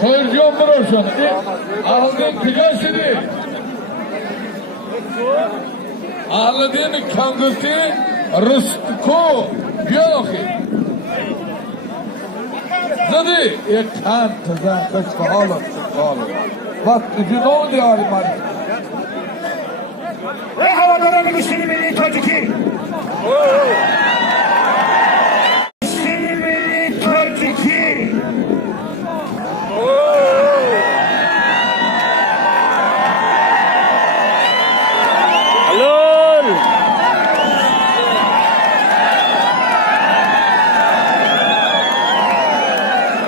Koyucuğum burası. Aldın piyasını. Ağladığını kangıtı rıstko yok. Zadi ekhan tazan kaç pahalı. Bak ucuna oldu halim. Ve havadan Müslüman Milli Taciki. Müslüman Milli Taciki. Alol.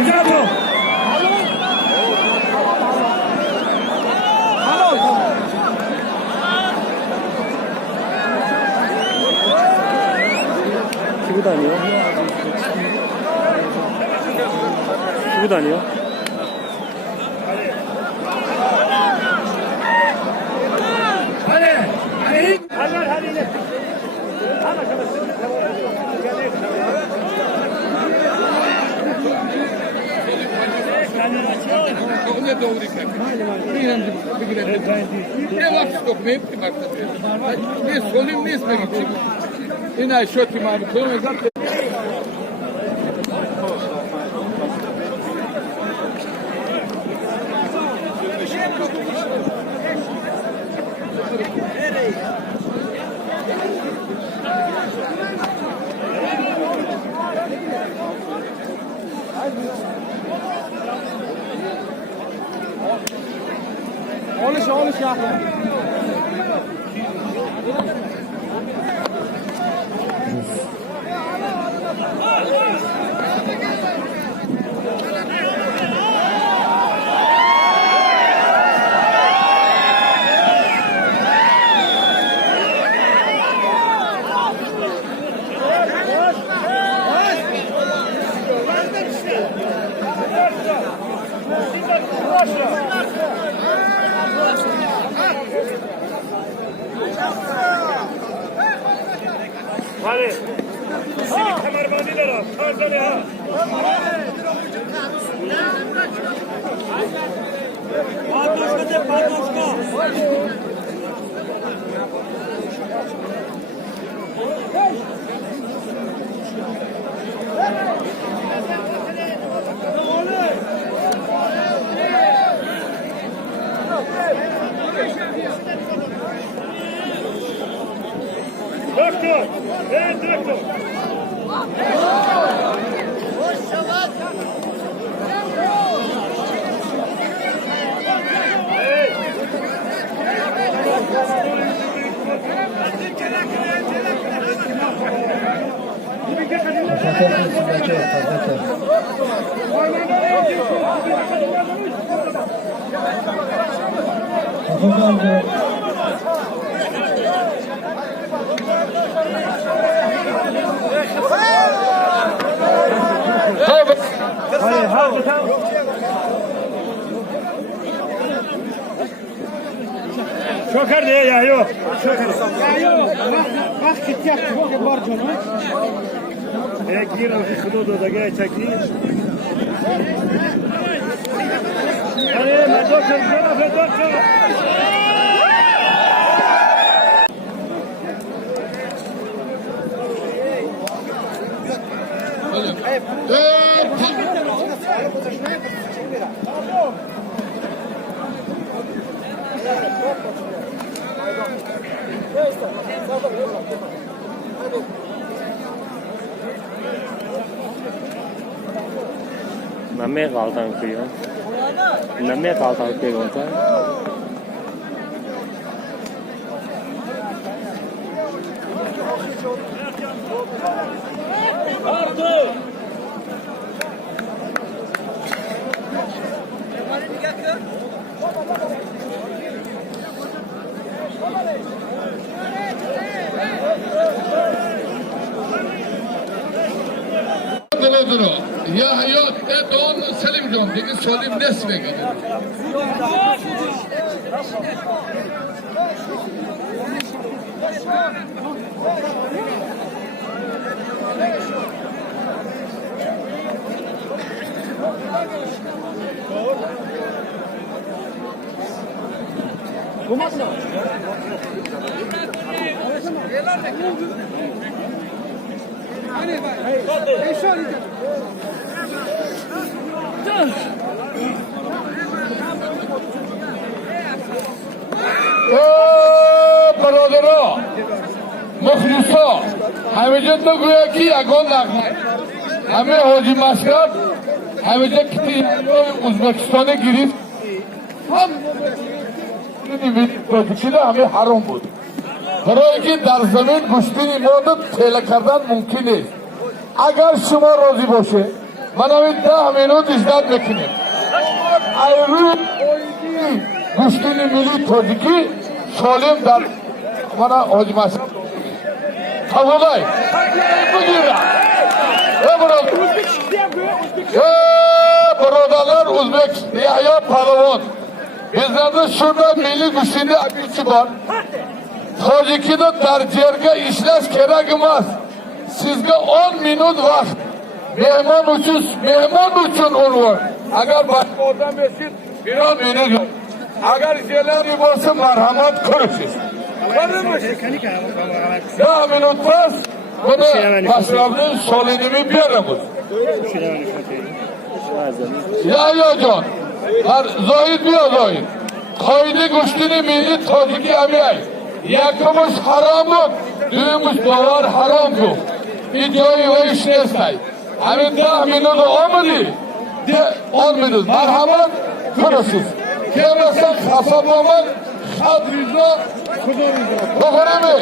İcraatı. 기부 다녀. 기부 다녀. Ne doğru ki? Ne var stop ne yaptı başladı? Ne solim ne ismi geçti? İnay şöyle mi abi? Koyun zaten. Oluş ya. Hadi. Seni kamermanilere, tarzane ha. Bardoşka de, bardoşka. Direktör, evet direktör. Şoker diye ya yok. Ya yok. Bak git yak. Var canım. Gir o kudu da geçecek. Hadi Medokar, Medokar. 남의 가오당 그요. 남의 가오당 그요 건가? Ya hayat de don Selim John dedi solim nesve gidiyor. برادرها مخلصا همه جا تو گویا کی یگان نغمه همه حاجی مشرف همه جا کتی ازبکستان گرفت هم چیزا همه حرام بود برای که در زمین گوشتین ایمانو تیله کردن ممکن نیست اگر شما راضی باشه من همین 10 مینوت اجداد میکنیم ایرو گوشتین ملی تاجیکی سالم در من حاجی مشرف قبولای بگیرم برادرlar Uzbek Yahya Palavan bizlerde şurada milli güçlüğünde abisi var Taciki'de tercihlerge işleş gerek emas sizge 10 minut vakt mehman için olur agar başka oradan besin bir 10 minut yok agar şeyler yiyorsa merhamet görürsünüz ya minut pas bunu masrafın solidimi bir aramız ya can Zahid bir Zahid kaydı güçlüğünü milli taciki emiyay yakımız haramlık düğümüz bavar haram bu İcayı ve işlesay Amin 10 minut olmadı 10 minut merhamet görürsünüz Kemesen kasaplamak Sadrizla Doğru mu?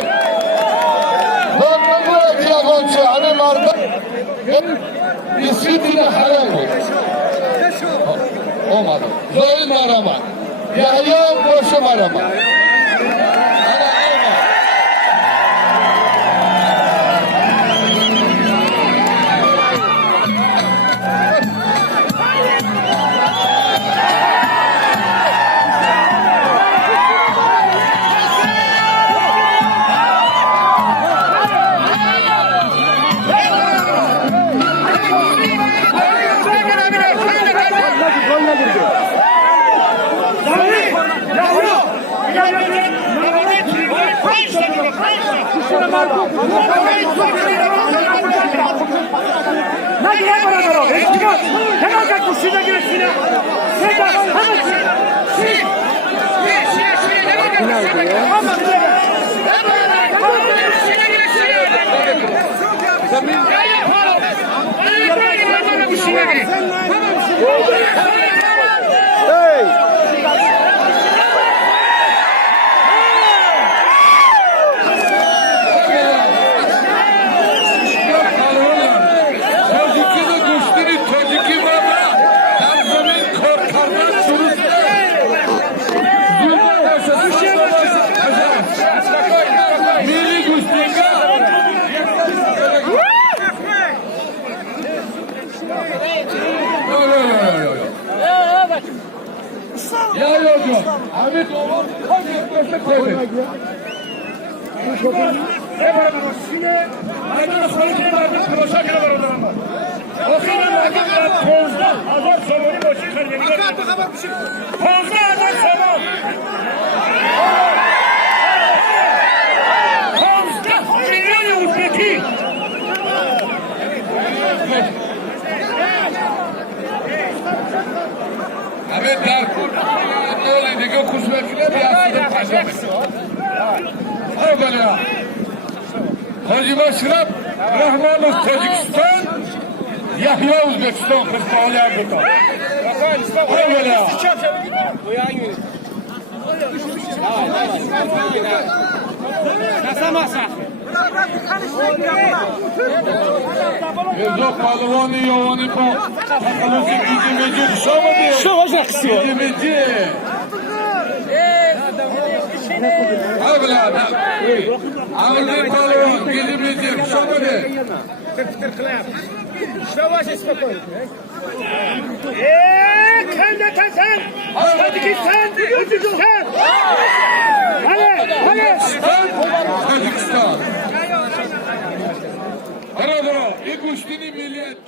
Doğru mu? Yagonçı Amin Marda İsmi dine haram bu olmadı. Zahid arama. Yahya boşum arama. Ya yok. Ahmet oğlum. Ahmet Darkur dolayı diye kusmakla bir aslında paşaması. Hadi böyle. Hacı Maşraf, Rahmanov Tacikistan, Yahya Uzbekistan kırkağılar burada. Hadi böyle. Yok palavani yovani pa. Palavani gidemeci şamadı. Şu olacak istiyor. Gidemeci. Hadi böyle adam. Ağırlı palavani gidemeci şamadı. Yavaş spokojnie. Kandidat sen! Tacikistan! Özbekistan! Ale! Tacikistan. Arada, ilk uçtini millet.